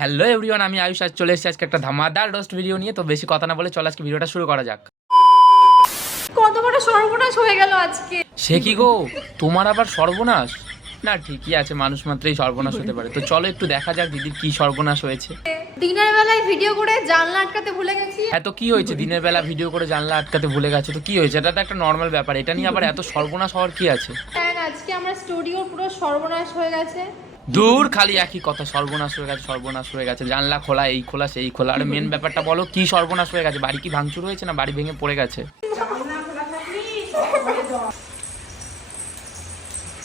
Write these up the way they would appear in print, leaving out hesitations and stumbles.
Hello everyone, আমি আয়ুষ। আজ চলে এসেছি আজকে একটা ধামাদার রোস্ট ভিডিও নিয়ে। তো বেশি কথা না বলে চল আজকে ভিডিওটা শুরু করা যাক। কত বড় সর্বনাশ হয়ে গেল আজকে। সে কি গো, তোমার আবার সর্বনাশ? না ঠিকই আছে, মানুষ মাত্রই সর্বনাশ হতে পারে। তো চলো একটু দেখা যাক দিদির কি সর্বনাশ হয়েছে। দিনের বেলায় ভিডিও করে জানলা আটকাতে ভুলে গেছি। এত কি হয়েছে? দিনের বেলা ভিডিও করে জানলা আটকাতে ভুলে গেছে তো কি হয়েছে? এটা তো একটা নর্মাল ব্যাপার, এটা নিয়ে আবার এত সর্বনাশ হওয়ার কি আছে? আজকে আমরা স্টুডিও পুরো সর্বনাশ হয়ে গেছে। দূর, খালি একই কথা, সর্বনাশ হয়ে গেছে, সর্বনাশ হয়ে গেছে, জানলা খোলা, এই খোলা সেই খোলা। আর মেন ব্যাপারটা বলো, কি সর্বনাশ হয়ে গেছে? বাড়ি কি ভাঙচুর হয়েছে না বাড়ি ভেঙে পড়ে গেছে?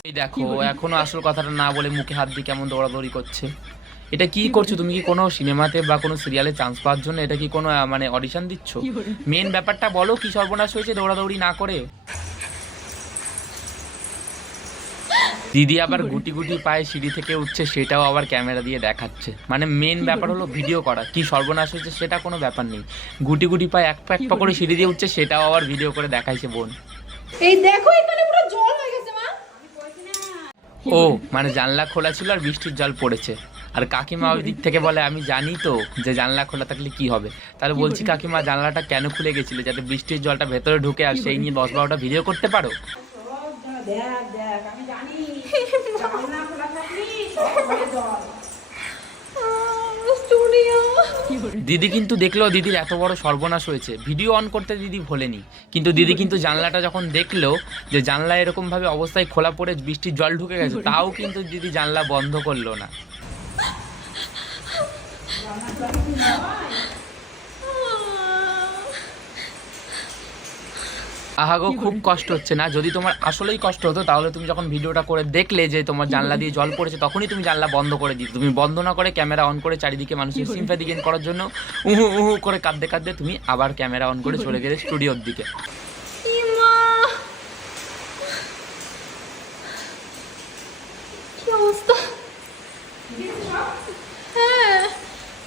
এই দেখো, এখনো আসল কথাটা না বলে মুখে হাত দিয়ে কেমন দৌড়াদৌড়ি করছে। এটা কি করছো তুমি? কি কোনো সিনেমাতে বা কোনো সিরিয়ালে চান্স পাওয়ার জন্য এটা কি কোনো মানে অডিশন দিচ্ছ? মেন ব্যাপারটা বলো, কি সর্বনাশ হয়েছে দৌড়াদৌড়ি না করে? দিদি আবার গুটি গুটি পায়ে সিঁড়ি থেকে উঠছে, সেটাও আবার ক্যামেরা দিয়ে দেখাচ্ছে। মানে মেন ব্যাপার হলো ভিডিও করা। কি সর্বনাশ হয়েছে সেটা কোনো ব্যাপার নেই, গুটি গুটি পায়ে এক পা করে সিঁড়ি দিয়ে উঠছে, সেটাও আবার ভিডিও করে দেখাইছে বোন। এই দেখো এখানে পুরো জল হয়ে গেছে মা। ও মানে জানলা খোলা ছিল আর বৃষ্টির জল পড়েছে। আর কাকিমা ওই দিক থেকে বলে, আমি জানি তো যে জানলা খোলা থাকলে কি হবে। তাহলে বলছি কাকিমা, জানলাটা কেন খুলে গেছিলে? যাতে বৃষ্টির জলটা ভেতরে ঢুকে আর সেই নিয়ে 10-12টা ভিডিও করতে পারো। দিদি কিন্তু দেখলো দিদির এত বড় সর্বনাশ হয়েছে, ভিডিও অন করতে দিদি ভোলেনি। কিন্তু দিদি কিন্তু জানলাটা যখন দেখলো যে জানলা এরকম ভাবে অবস্থায় খোলা পড়ে বৃষ্টির জল ঢুকে গেছে, তাও কিন্তু দিদি জানলা বন্ধ করলো না। আহাগো, খুব কষ্ট হচ্ছে না? যদি তোমার আসলেই কষ্ট হতো তাহলে তুমি যখন ভিডিওটা করে দেখলে যে তোমার জানলা দিয়ে জল পড়েছে, তখনই তুমি জানলা বন্ধ করে দিতে। তুমি বন্ধ না করে ক্যামেরা অন করে চারিদিকে মানুষের সিম্প্যাথি গেইন করার জন্য উহু উহু করে কাঁদতে কাঁদতে তুমি আবার ক্যামেরা অন করে চলে গেলে স্টুডিওর দিকে। কি অবস্থা।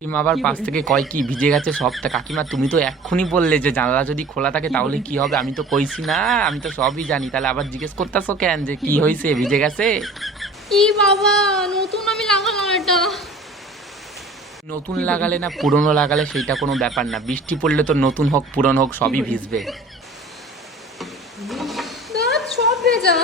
কাকিমা আবার পাশ থেকে কয়, কি ভিজে গেছে সবটা? কাকিমা তুমি তো এক্ষুনি বললে যে জানলা যদি খোলা থাকে তাহলে কি হবে। আমি তো কইছি না, আমি তো সবই জানি। তাহলে আবার জিজ্ঞেস করতেছো কেন যে কি হয়েছে, ভিজে গেছে? কি বাবা, নতুন আমি লাগালাম এটা। নতুন লাগালে না পুরনো লাগালে সেইটা কোনো ব্যাপার না। বৃষ্টি পড়লে তো নতুন হোক পুরনো হোক সবই ভিজবে। সব ভেজা।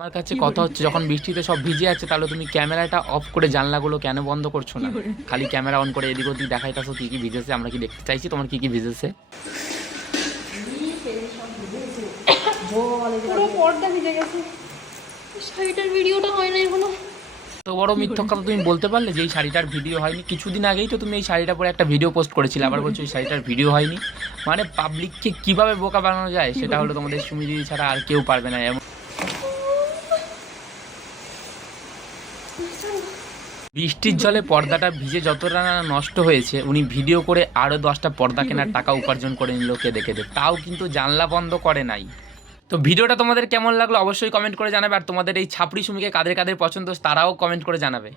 আমার কাছে কথা হচ্ছে, যখন বৃষ্টিতে সব ভিজে আছে তাহলে তুমি ক্যামেরাটা অফ করে জানলাগুলো কেন বন্ধ করছো না? খালি ক্যামেরা অন করে এদিক ওদিক দেখাইতেছো কি কি ভিজেছে। আমরা কি দেখতে চাইছি তোমার কি কি ভিজেছে? পুরো পর্দা ভিজে গেছে। শাড়িটার ভিডিওটা হয় না এখনো। তো বড় মিথ্যা কথা তুমি বলতে পারলে যে এই শাড়িটার ভিডিও হয়নি? কিছুদিন আগেই তো তুমি এই শাড়িটা পরে একটা ভিডিও পোস্ট করেছিলে, আবার বলছো এই শাড়িটার ভিডিও হয়নি। মানে পাবলিককে কিভাবে বোকা বানানো যায় সেটা হলো তোমাদের সুমি দিদি ছাড়া আর কেউ পারবে না। এমন বৃষ্টির জলে পর্দাটা ভিজে যতটা না নষ্ট হয়েছে, উনি ভিডিও করে আরও 10টা পর্দা কেনার টাকা উপার্জন করে নিল কেঁদে কেঁদে, তাও কিন্তু জানলা বন্ধ করে নাই। তো ভিডিওটা তোমাদের কেমন লাগলো অবশ্যই কমেন্ট করে জানাবে। আর তোমাদের এই ছাপড়ি সুমিকে কাদের কাদের পছন্দ তারাও কমেন্ট করে জানাবে।